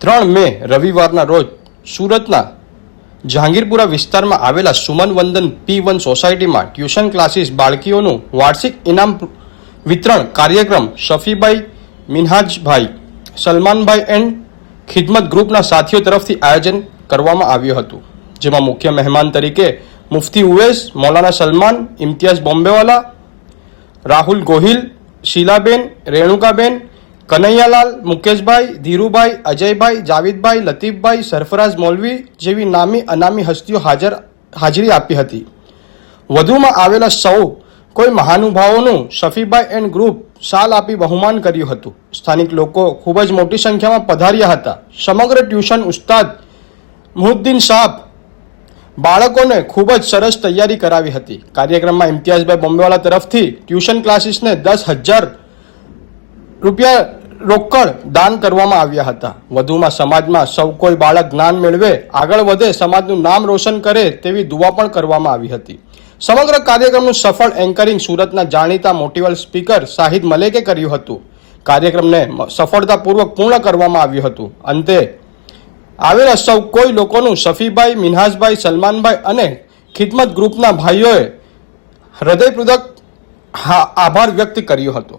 3 મે રવિવારના રોજ સુરતના જહાંગીરપુરા વિસ્તારમાં આવેલા સુમન વંદન P1 સોસાયટીમાં ટ્યુશન ક્લાસીસ બાળકીઓનું વાર્ષિક ઇનામ વિતરણ કાર્યક્રમ શફીભાઈ, મિનહાજભાઈ, સલમાનભાઈ એન્ડ ખિદમત ગ્રુપના સાથીઓ તરફથી આયોજન કરવામાં આવ્યું હતું, જેમાં મુખ્ય મહેમાન તરીકે મુફ્તી ઉવેસ, મૌલાના સલમાન, ઇમ્તિયાઝ બોમ્બેવાલા, રાહુલ ગોહિલ, શીલાબેન, રેણુકાબેન, કનૈયાલાલ, મુકેશભાઈ, ધીરુભાઈ, અજયભાઈ, જાવેદભાઈ, લતીફભાઈ, સરફરાઝ મૌલવી જેવી નામી અનામી હસ્તીઓ હાજરી આપી હતી. વધુમાં આવેલા સૌ કોઈ મહાનુભાવોનું શફીભાઈ એન્ડ ગ્રુપ શાલ આપી બહુમાન કર્યું હતું. સ્થાનિક લોકો ખૂબ જ મોટી સંખ્યામાં પધાર્યા હતા. સમગ્ર ટ્યુશન ઉસ્તાદ મુહદ્દીન સાહેબ બાળકોને ખૂબ જ સરસ તૈયારી કરાવી હતી. કાર્યક્રમમાં ઇમ્તિયાઝભાઈ બોમ્બેવાલા તરફથી ટ્યુશન ક્લાસીસને 10,000 રૂપિયા રોકડ દાન કરવામાં આવ્યા હતા. વધુમાં સમાજમાં સૌ કોઈ બાળક જ્ઞાન મેળવે, આગળ વધે, સમાજનું નામ રોશન કરે તેવી દુઆ પણ કરવામાં આવી હતી. સમગ્ર કાર્યક્રમનું સફળ એન્કરિંગ સુરતના જાણીતા મોટિવેલ સ્પીકર શાહિદ મલેકે કર્યું હતું. કાર્યક્રમને સફળતાપૂર્વક પૂર્ણ કરવામાં આવ્યું હતું. અંતે આવેલા સૌ કોઈ લોકોનું શફીભાઈ, મિનહાજભાઈ, સલમાનભાઈ અને ખિદમત ગ્રુપના ભાઈઓએ હૃદયપૂર્વક આભાર વ્યક્ત કર્યો હતો.